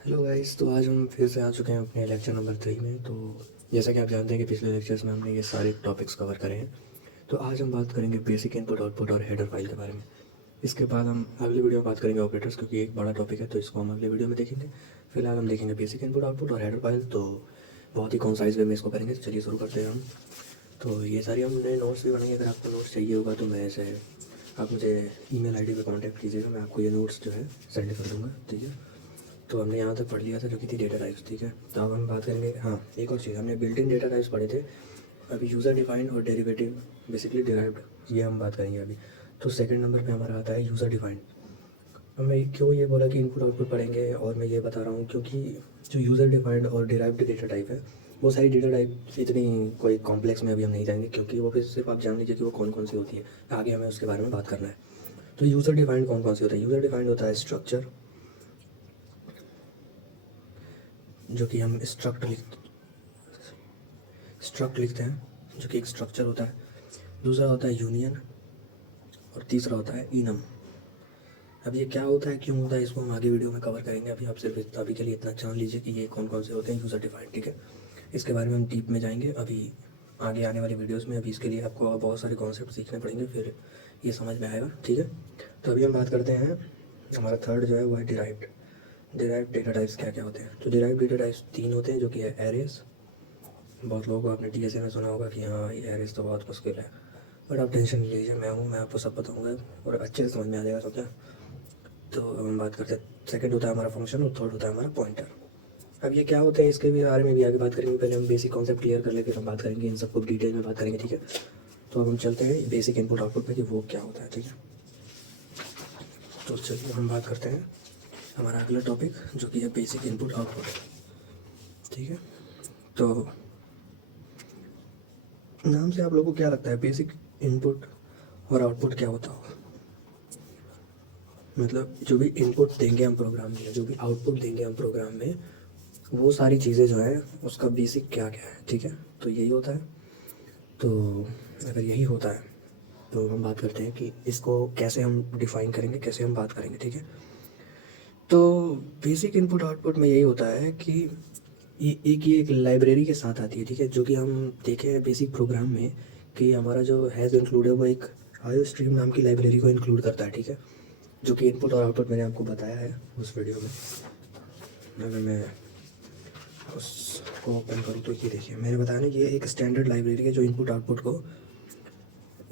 Hello guys, तो आज हम फिर से आ चुके हैं अपने लेक्चर नंबर 3 में। तो जैसा कि आप जानते हैं कि पिछले लेक्चर्स में हमने ये सारे टॉपिक्स कवर करे हैं। तो आज हम बात करेंगे बेसिक इनपुट आउटपुट और हेडर फाइल के बारे में। इसके बाद हम अगली वीडियो में बात करेंगे ऑपरेटर्स, क्योंकि एक बड़ा टॉपिक है तो इसको हम अगले वीडियो में देखेंगे। फिलहाल हम देखेंगे बेसिक इनपुट आउटपुट और हेडर फाइल। तो बहुत ही कॉन्साइज वे में इसको करेंगे। तो चलिए शुरू करते हैं हम। तो ये सारी हमने नोट्स भी बनाएंगे। अगर आपको नोट्स चाहिए होगा तो मैं ऐसे आप मुझे ईमेल आईडी पे कांटेक्ट कीजिएगा, मैं आपको ये नोट्स जो है सेंड कर दूँगा, ठीक है। तो हमने यहाँ तक पढ़ लिया था जो कि थी डेटा टाइप्स, ठीक है। तो अब हम बात करेंगे, हाँ एक और चीज़, हमने बिल्ट इन डेटा टाइप्स पढ़े थे। अभी यूज़र डिफाइंड और डेरिवेटिव बेसिकली डिराइव्ड, ये हम बात करेंगे अभी। तो सेकंड नंबर पे हमारा आता है यूज़र डिफाइंड। अब मैं क्यों ये बोला कि इनपुट आउटपुट पढ़ेंगे, और मैं ये बता रहा हूँ क्योंकि जो यूज़र डिफाइंड और डिराइव्ड डेटा टाइप है, वो सारी डेटा टाइप इतनी कोई कॉम्प्लेक्स में अभी हम नहीं जाएंगे, क्योंकि वो फिर सिर्फ आप जान लीजिए कि वो कौन कौन सी होती है। आगे हमें उसके बारे में बात करना है। तो यूज़र डिफाइंड कौन कौन सी होता है? यूज़र डिफाइंड होता है स्ट्रक्चर, जो कि हम स्ट्रक्ट लिखते हैं, जो कि एक स्ट्रक्चर होता है। दूसरा होता है यूनियन, और तीसरा होता है इनम। अब ये क्या होता है, क्यों होता है, इसको हम आगे वीडियो में कवर करेंगे। अभी आप सिर्फ अभी के लिए इतना जान लीजिए कि ये कौन कौन से होते हैं यूज़र डिफाइंड, ठीक है। इसके बारे में हम डीप में जाएंगे अभी आगे आने वाली वीडियोस में। अभी इसके लिए आपको बहुत सारे कॉन्सेप्ट सीखने पड़ेंगे, फिर ये समझ में आएगा, ठीक है। तो अभी हम बात करते हैं, हमारा थर्ड जो है वो है डिराइव्ड। डिराइव्ड डेटा टाइप्स क्या क्या होते हैं? तो डिराइव्ड डेटा टाइप्स 3 होते हैं, जो कि है एरेस। बहुत लोगों को आपने डीएसए में सुना होगा कि हाँ ये एरेस तो बहुत मुश्किल है, बट आप टेंशन नहीं लीजिए, मैं हूँ, मैं आपको सब बताऊँगा और अच्छे से समझ में आ जाएगा सब क्या। तो अब हम बात करते हैं, सेकंड होता है हमारा फंक्शन और थर्ड होता है हमारा पॉइंटर। अब ये क्या होता है, इसके भी बारे में भी आगे बात करेंगे। पहले हम बेसिक कॉन्सेप्ट क्लियर कर ले, फिर हम बात करेंगे इन सबको डिटेल में बात करेंगे, ठीक है। तो अब हम चलते हैं बेसिक इनपुट आउटपुट पे कि वो क्या होता है, ठीक है। तो चलिए हम बात करते हैं हमारा अगला टॉपिक, जो कि है बेसिक इनपुट आउटपुट, ठीक है। तो नाम से आप लोगों को क्या लगता है, बेसिक इनपुट और आउटपुट क्या होता होगा? मतलब जो भी इनपुट देंगे हम प्रोग्राम में, जो भी आउटपुट देंगे हम प्रोग्राम में, वो सारी चीज़ें जो है उसका बेसिक क्या क्या है, ठीक है। तो यही होता है। तो अगर यही होता है तो हम बात करते हैं कि इसको कैसे हम डिफ़ाइन करेंगे, कैसे हम बात करेंगे, ठीक है। तो बेसिक इनपुट आउटपुट में यही होता है कि ये एक लाइब्रेरी के साथ आती है, ठीक है। जो कि हम देखें बेसिक प्रोग्राम में कि हमारा जो हैज़ इंक्लूड है वो एक आयो स्ट्रीम नाम की लाइब्रेरी को इंक्लूड करता है, ठीक है। जो कि इनपुट और आउटपुट मैंने आपको बताया है उस वीडियो में। अगर मैं उसको ओपन करूँ तो ये देखिए, मैंने बताया ना ये एक स्टैंडर्ड लाइब्रेरी है जो इनपुट आउटपुट को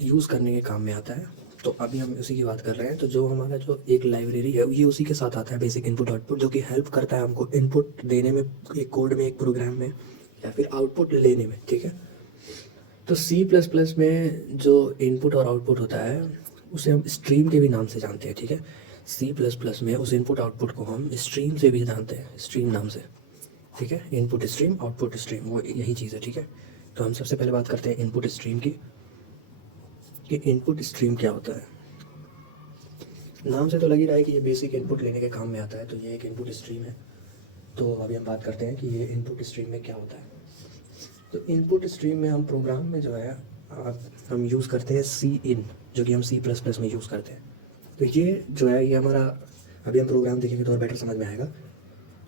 यूज़ करने के काम में आता है। तो अभी हम उसी की बात कर रहे हैं। तो जो हमारा जो एक लाइब्रेरी है ये उसी के साथ आता है, बेसिक इनपुट आउटपुट, जो कि हेल्प करता है हमको इनपुट देने में एक कोड में, एक प्रोग्राम में, या फिर आउटपुट लेने में, ठीक है। तो C++ में जो इनपुट और आउटपुट होता है उसे हम स्ट्रीम के भी नाम से जानते हैं, ठीक है। C++ में उस इनपुट आउटपुट को हम स्ट्रीम से भी जानते हैं, स्ट्रीम नाम से, ठीक है। इनपुट स्ट्रीम, आउटपुट स्ट्रीम, वो यही चीज़ है, ठीक है। तो हम सबसे पहले बात करते हैं इनपुट स्ट्रीम की, कि इनपुट स्ट्रीम क्या होता है। नाम से तो लग ही रहा है कि ये बेसिक इनपुट लेने के काम में आता है, तो ये एक इनपुट स्ट्रीम है। तो अभी हम बात करते हैं कि ये इनपुट स्ट्रीम में क्या होता है। तो इनपुट स्ट्रीम में हम प्रोग्राम में जो है हम यूज़ करते हैं सी इन, जो कि हम C++ में यूज़ करते हैं। तो ये जो है ये हमारा, अभी हम प्रोग्राम देखेंगे तो और बेटर समझ में आएगा।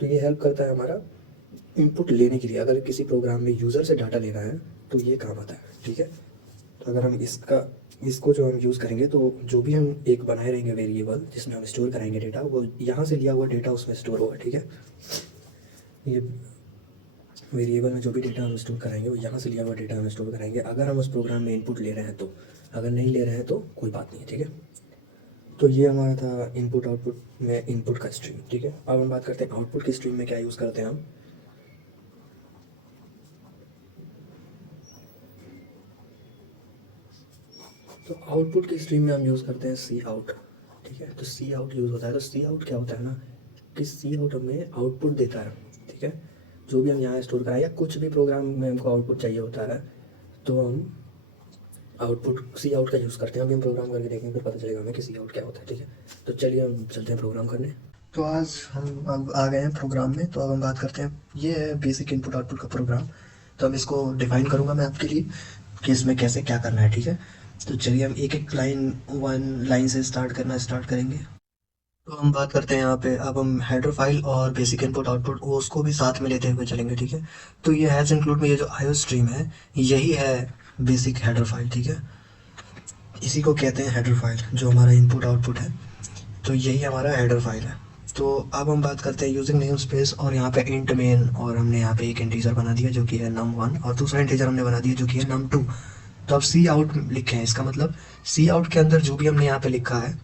तो ये हेल्प करता है हमारा इनपुट लेने के लिए। अगर किसी प्रोग्राम में यूज़र से डाटा लेना है तो ये काम आता है, ठीक है। तो अगर हम इसको जो हम यूज़ करेंगे, तो जो भी हम एक बनाए रहेंगे वेरिएबल जिसमें हम स्टोर कराएंगे डेटा, वो यहाँ से लिया हुआ डेटा उसमें स्टोर होगा, ठीक है। ये वेरिएबल में जो भी डेटा हम स्टोर कराएंगे वो यहाँ से लिया हुआ डेटा हम स्टोर कराएंगे, अगर हम उस प्रोग्राम में इनपुट ले रहे हैं तो। अगर नहीं ले रहे हैं तो कोई बात नहीं है, ठीक है। तो ये हमारा था इनपुट आउटपुट में इनपुट का स्ट्रीम, ठीक है। अब हम बात करते हैं आउटपुट की स्ट्रीम में क्या यूज़ करते हैं हम। तो आउटपुट की स्ट्रीम में हम यूज़ करते हैं सी आउट, ठीक है। तो सी आउट यूज़ होता है। तो सी आउट क्या होता है ना, कि सी आउट हमें आउटपुट देता है, ठीक है। जो भी हम यहाँ स्टोर कराएं या कुछ भी प्रोग्राम में हमको आउटपुट चाहिए होता है, तो हम आउटपुट सी आउट का यूज़ करते हैं। अभी हम प्रोग्राम करके देखेंगे तो पता चलेगा हमें कि सी आउट क्या होता है, ठीक है। तो चलिए हम चलते हैं प्रोग्राम करने। तो आज हम अब आ गए हैं प्रोग्राम में। तो अब हम बात करते हैं, ये है बेसिक इनपुट आउटपुट का प्रोग्राम। तो अब इसको डिफाइन करूँगा मैं आपके लिए कि इसमें कैसे क्या करना है, ठीक है। तो चलिए हम एक एक लाइन, वन लाइन से स्टार्ट करना स्टार्ट करेंगे। तो हम बात करते हैं यहाँ पे, अब हम हेडर फाइल और बेसिक इनपुट आउटपुट वो उसको भी साथ में लेते हुए चलेंगे, ठीक है। तो ये हैज़ इंक्लूड में ये जो आईओ स्ट्रीम है यही है बेसिक हेडर फाइल, ठीक है। इसी को कहते हैं हेडर फाइल, जो हमारा इनपुट आउटपुट है, तो यही हमारा हेडर फाइल है। तो अब हम बात करते हैं यूजिंग नेम स्पेस, और यहाँ पे इंट मेन, और हमने यहाँ पे एक इंटीजर बना दिया जो कि है num1, और दूसरा इंटीजर हमने बना दिया जो कि है num2। तो अब सी आउट लिखे हैं, इसका मतलब सी आउट के अंदर जो भी हमने यहाँ पे लिखा है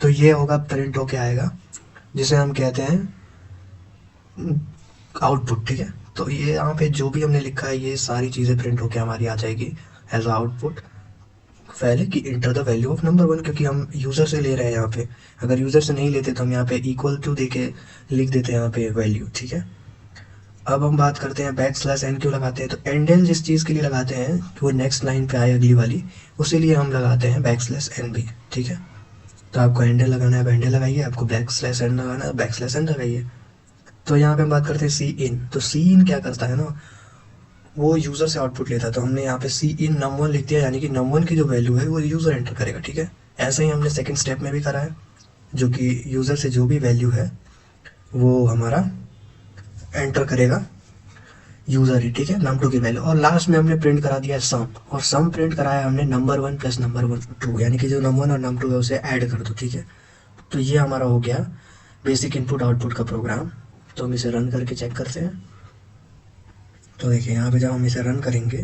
तो ये होगा प्रिंट होके आएगा, जिसे हम कहते हैं आउटपुट, ठीक है। तो ये यहाँ पे जो भी हमने लिखा है ये सारी चीज़ें प्रिंट होके हमारी आ जाएगी एज आउटपुट। पहले कि enter the value of number 1, क्योंकि हम यूज़र से ले रहे हैं यहाँ पे। अगर यूज़र से नहीं लेते तो हम यहाँ पे इक्वल टू दे के लिख देते हैं यहाँ पे वैल्यू, ठीक है। अब हम बात करते हैं बैक स्लैश एन क्यों लगाते हैं। तो एंडल जिस चीज़ के लिए लगाते हैं कि वो नेक्स्ट लाइन पे आए अगली वाली, उसी लिए हम लगाते हैं बैक स्लैश एन भी, ठीक है। तो आपको एंडल लगाना है एंडल लगाइए, आपको बैक स्लैश एन लगाना है बैक स्लैश एन लगाइए। तो यहाँ पे हम बात करते हैं सी इन। तो सी इन क्या करता है ना, वो यूज़र से आउटपुट लेता है। तो हमने यहाँ पे सी इन num1 लिख दिया, यानी कि num1 की जो वैल्यू है वो यूज़र एंटर करेगा, ठीक है। ऐसे ही हमने सेकंड स्टेप में भी करा है, जो कि यूज़र से जो भी वैल्यू है वो हमारा एंटर करेगा यूज़र ही, ठीक है, num2 की वैल्यू। और लास्ट में हमने प्रिंट करा दिया है सम, और सम प्रिंट कराया हमने नंबर 1 प्लस नंबर 2, यानी कि जो num1 और num2 है उसे ऐड कर दो, ठीक है। तो ये हमारा हो गया बेसिक इनपुट आउटपुट का प्रोग्राम। तो हम इसे रन करके चेक करते हैं। तो देखिए यहाँ पे जब हम इसे रन करेंगे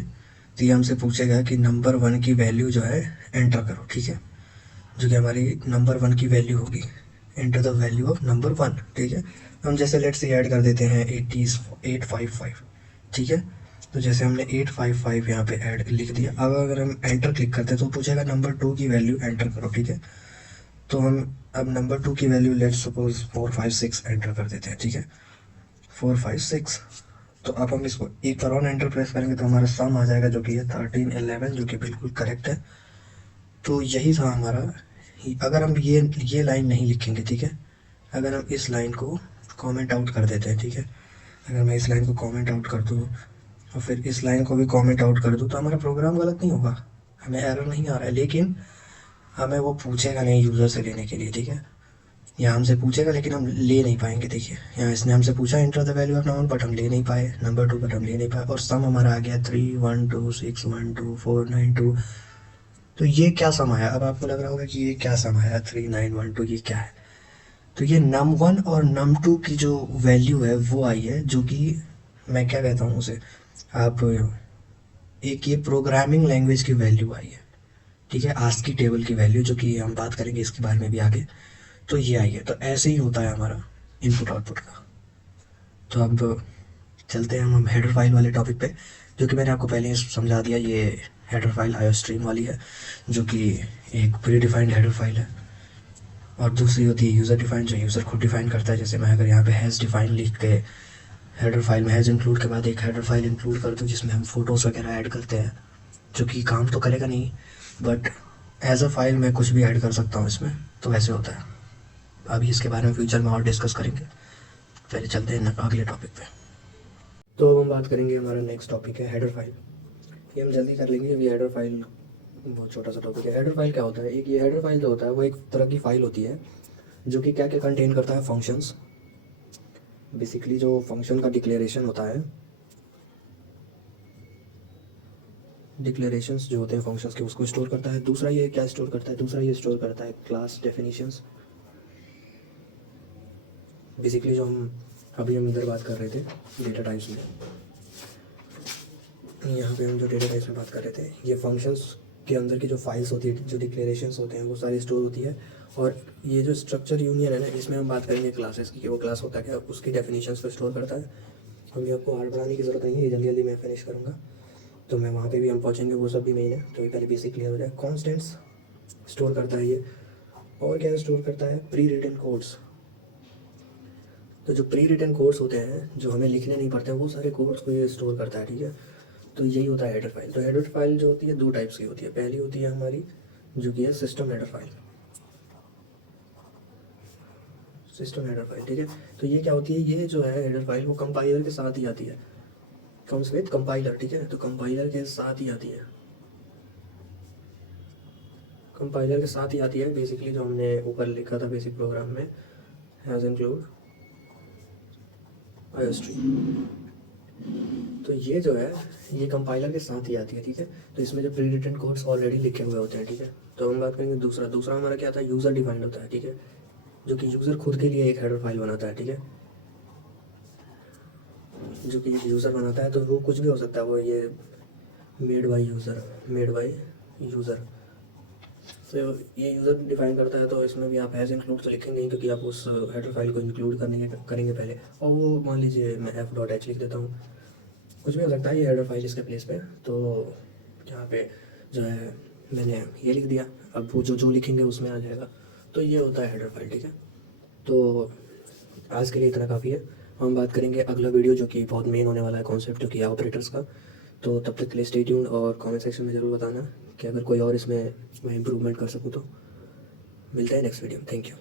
तो ये हमसे पूछेगा कि नंबर 1 की वैल्यू जो है एंटर करो, ठीक है, जो कि हमारी नंबर 1 की वैल्यू होगी। Enter the value of number 1, ठीक है। हम जैसे लेट से ऐड कर देते हैं 855, ठीक है। तो जैसे हमने 855 यहाँ पे ऐड लिख दिया। अब अगर हम एंटर क्लिक करते हैं तो पूछेगा नंबर 2 की वैल्यू एंटर करो, ठीक है। तो हम अब नंबर 2 की वैल्यू लेट सपोज 456 एंटर कर देते हैं, ठीक है, 456। तो अब हम इसको एक बार और एंटर प्रेस करेंगे तो हमारा सम आ जाएगा जो कि है 1311, जो कि बिल्कुल करेक्ट है। तो यही था हमारा। अगर हम ये लाइन नहीं लिखेंगे, ठीक है, अगर हम इस लाइन को कमेंट आउट कर देते हैं, ठीक है, अगर मैं इस लाइन को कमेंट आउट कर दूँ और फिर इस लाइन को भी कमेंट आउट कर दूँ तो हमारा प्रोग्राम गलत नहीं होगा, हमें एरर नहीं आ रहा है। लेकिन हमें वो पूछेगा नहीं यूज़र से लेने के लिए, ठीक है। यहाँ हमसे पूछेगा लेकिन हम ले नहीं पाएंगे। देखिए यहाँ इसने हमसे पूछा enter the value of number, but हम ले नहीं पाए नंबर 2, बट हम ले नहीं पाए। और सम हमारा आ गया 31261249 2। तो ये क्या सम आया, अब आपको लग रहा होगा कि ये क्या सम आया 3912, ये क्या है। तो ये num1 और num2 की जो वैल्यू है वो आई है, जो कि मैं क्या कहता हूँ उसे, आप एक ये प्रोग्रामिंग लैंग्वेज की वैल्यू आई है, ठीक है, आस्की टेबल की वैल्यू, जो कि हम बात करेंगे इसके बारे में भी आगे। तो ये आई है। तो ऐसे ही होता है हमारा इनपुट आउटपुट का। तो अब चलते हैं हम हेडर फाइल वाले टॉपिक पे, जो कि मैंने आपको पहले ही समझा दिया। ये हेडर फाइल आईओ स्ट्रीम वाली है, जो कि एक प्री डिफाइंड हेडर फाइल है, और दूसरी होती है यूज़र डिफाइंड, जो यूज़र खुद डिफाइन करता है। जैसे मैं अगर यहाँ पे हैज़ डिफाइन लिख के हेडर फाइल में हैज़ इंक्लूड के बाद एक हेडर फाइल इंक्लूड कर दूँ जिसमें हम फोटोज़ वगैरह ऐड करते हैं, जो कि काम तो करेगा नहीं, बट एज अ फाइल मैं कुछ भी ऐड कर सकता हूँ इसमें। तो वैसे होता है। अभी इसके बारे में फ्यूचर में और डिस्कस करेंगे। पहले चलते हैं अगले टॉपिक पे। तो अब हम बात करेंगे, हमारा नेक्स्ट टॉपिक है हेडर फाइल। ये हम जल्दी कर लेंगे। ये हेडर फाइल बहुत छोटा सा टॉपिक है। हेडर फाइल क्या होता है, एक ये हेडर फाइल जो होता है वो एक तरह की फाइल होती है जो कि क्या क्या कंटेन करता है, फंक्शंस। बेसिकली जो फंक्शन का डिक्लेरेशन होता है, डिक्लेरेशंस जो होते हैं फंक्शंस के, उसको स्टोर करता है। दूसरा ये क्या स्टोर करता है, दूसरा ये स्टोर करता है क्लास डेफिनेशंस। बेसिकली जो हम इधर बात कर रहे थे डेटा टाइप्स में, यहाँ पे हम जो डेटा टाइप्स में बात कर रहे थे, ये फंक्शंस के अंदर की जो फाइल्स होती है, जो डिक्लेरेशंस होते हैं, वो सारी स्टोर होती है। और ये जो स्ट्रक्चर यूनियन है ना, इसमें हम बात करेंगे क्लासेस की, कि वो क्लास होता है क्या, उसकी डेफिनेशंस को स्टोर करता है। अभी आपको आर्ट बनाने की ज़रूरत नहीं है, ये जल्दी जल्दी मैं फिनिश करूँगा, तो मैं वहाँ पे भी हम पहुँचेंगे, वो सब भी मेन है। तो ये पहले बेसिक क्लियर हो जाए। कॉन्स्टेंट्स स्टोर करता है ये। और क्या स्टोर करता है, प्री रिटन कोड्स। तो जो प्री रिटन कोड्स होते हैं, जो हमें लिखने नहीं पड़ते, वो सारे कोड्स को ये स्टोर करता है, ठीक है। तो यही होता है हेडर फाइल। तो हेडर फाइल जो होती है दो टाइप्स की होती है। पहली होती है हमारी जो कि है system header file, system header file, ठीक है। तो ये क्या होती है, ये जो है हेडर फाइल वो कंपाइलर के साथ ही आती है, कम्स विद कंपाइलर, ठीक है। तो कंपाइलर के साथ ही आती है, कंपाइलर के साथ ही आती है। बेसिकली जो हमने ऊपर लिखा था बेसिक प्रोग्राम में, हैज़ इंक्लूड आईओस्ट्री। तो ये जो है ये कंपाइलर के साथ ही आती है, ठीक है। तो इसमें जो प्री रिटन कोड्स ऑलरेडी लिखे हुए होते हैं, ठीक है। तो हम बात करेंगे दूसरा हमारा क्या था, यूज़र डिफाइंड होता है, ठीक है, जो कि यूज़र खुद के लिए एक हेडर फाइल बनाता है, ठीक है। जो कि यूज़र बनाता है तो वो कुछ भी हो सकता है, वो ये मेड बाय यूज़र। तो ये यूज़र डिफाइन करता है, तो इसमें भी आप हैज़ इंक्लूड तो लिखेंगे ही, क्योंकि आप उस हेडर फाइल को इंक्लूड करेंगे पहले। और वो मान लीजिए मैं f.h लिख देता हूँ, कुछ भी हो सकता है ये हेडर फाइल इसके प्लेस पे। तो यहाँ पे जो है मैंने ये लिख दिया, अब वो जो लिखेंगे उसमें आ जाएगा। तो ये होता है हेडर फाइल, ठीक है। तो आज के लिए इतना काफ़ी है। हम बात करेंगे अगला वीडियो जो कि बहुत मेन होने वाला है कॉन्सेप्ट, जो कि ऑपरेटर्स का। तो तब तक के लिए स्टे ट्यून्ड और कमेंट सेक्शन में ज़रूर बताना कि अगर कोई और इसमें मैं इम्प्रूवमेंट कर सकूँ तो। मिलते हैं नेक्स्ट वीडियो में। Thank you.